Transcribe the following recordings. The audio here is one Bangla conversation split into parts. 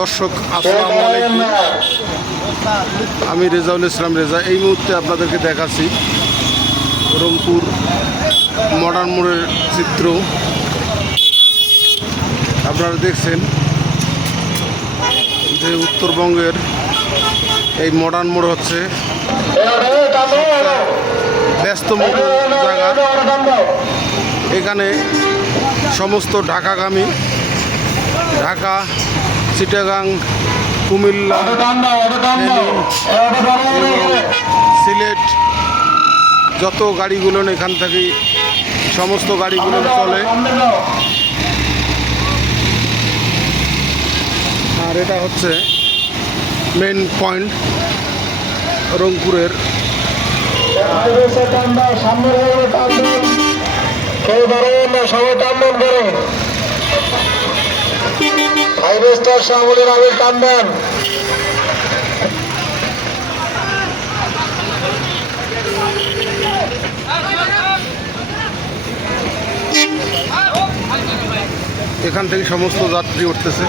দর্শক আসসালামু আলাইকুম, আমি রেজাউল ইসলাম রেজা। এই মুহূর্তে আপনাদেরকে দেখাচ্ছি রংপুর মডার্ন মোড়ের চিত্র। আপনারা দেখছেন যে উত্তরবঙ্গের এই মডার্ন মোড় হচ্ছে ব্যস্তম জায়গা। এখানে সমস্ত ঢাকাগামী, ঢাকা, চিটাগাং, কুমিল্লা, সিলেট যত গাড়িগুলো এখান থেকে সমস্ত গাড়িগুলো চলে। আর এটা হচ্ছে মেন পয়েন্ট রংপুরের। ফাইভ স্টার শাহবুলের আবির কান্দান। এখান থেকে সমস্ত যাত্রী উঠতেছে।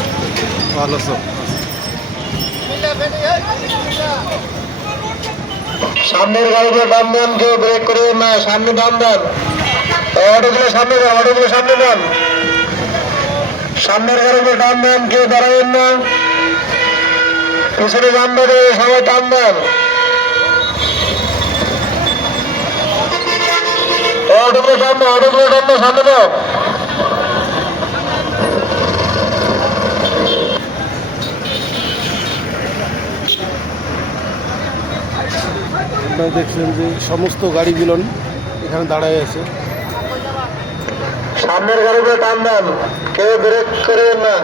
ভালো সব সামনের গাড়িতে টান দেন, কেউ ব্রেক করে না, সামনে টান দেন। অটোগুলো সামনে দেন, অটোগুলো সামনে দেন। সামনের গাড়িতে টান দেন, কেউ দাঁড়াবেন না। পিছনে যান ধরে সবাই টান দেন। অটোগুলো সামনে, অটোগুলো সামনে, সামনে দাও। আপনারা দেখছেন যে সমস্ত গাড়িগুলো এখানে দাঁড়ায় আছে। সামনের গাড়িতে টান দেন, কেউ ব্রেক করবেন না।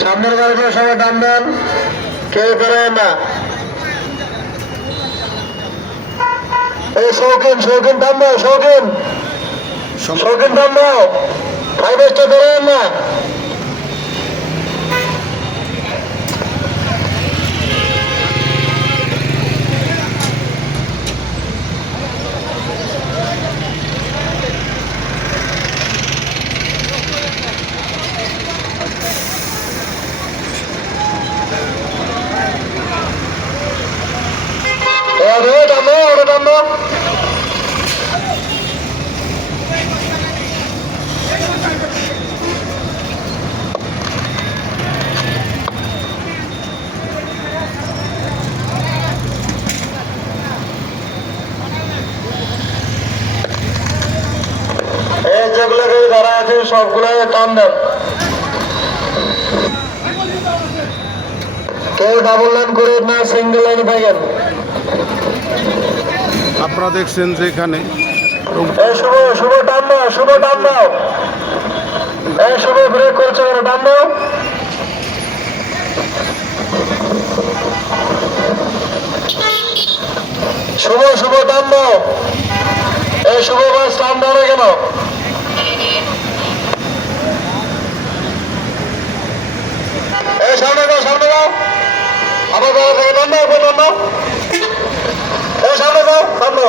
সামনের গাড়িতে সবাই টান দেন, কেউ করবেন না। এই শৌখিন, শৌখিন টান দাও, শৌখিন, শৌখিন টান দাও। ফাইভ স্টার ধরবেন না। যেগুলো যারা আছে সবগুলো টান দেন। কেউ ডাবল লাইন করে না, সিঙ্গেল লাইনে থাকেন। আপনারা দেখছেন যে এখানে শুভ শুভ টান দাও, শুভ টান দাও। শুভ ব্রেক করছে, টান দাও। শুভ শুভ টান দাও। শুভ বাস টান দাও না কেন? সামনে দাও, সামনে দাও। আবার টান দাও, টান দাও। সামনে দাও, সামনে।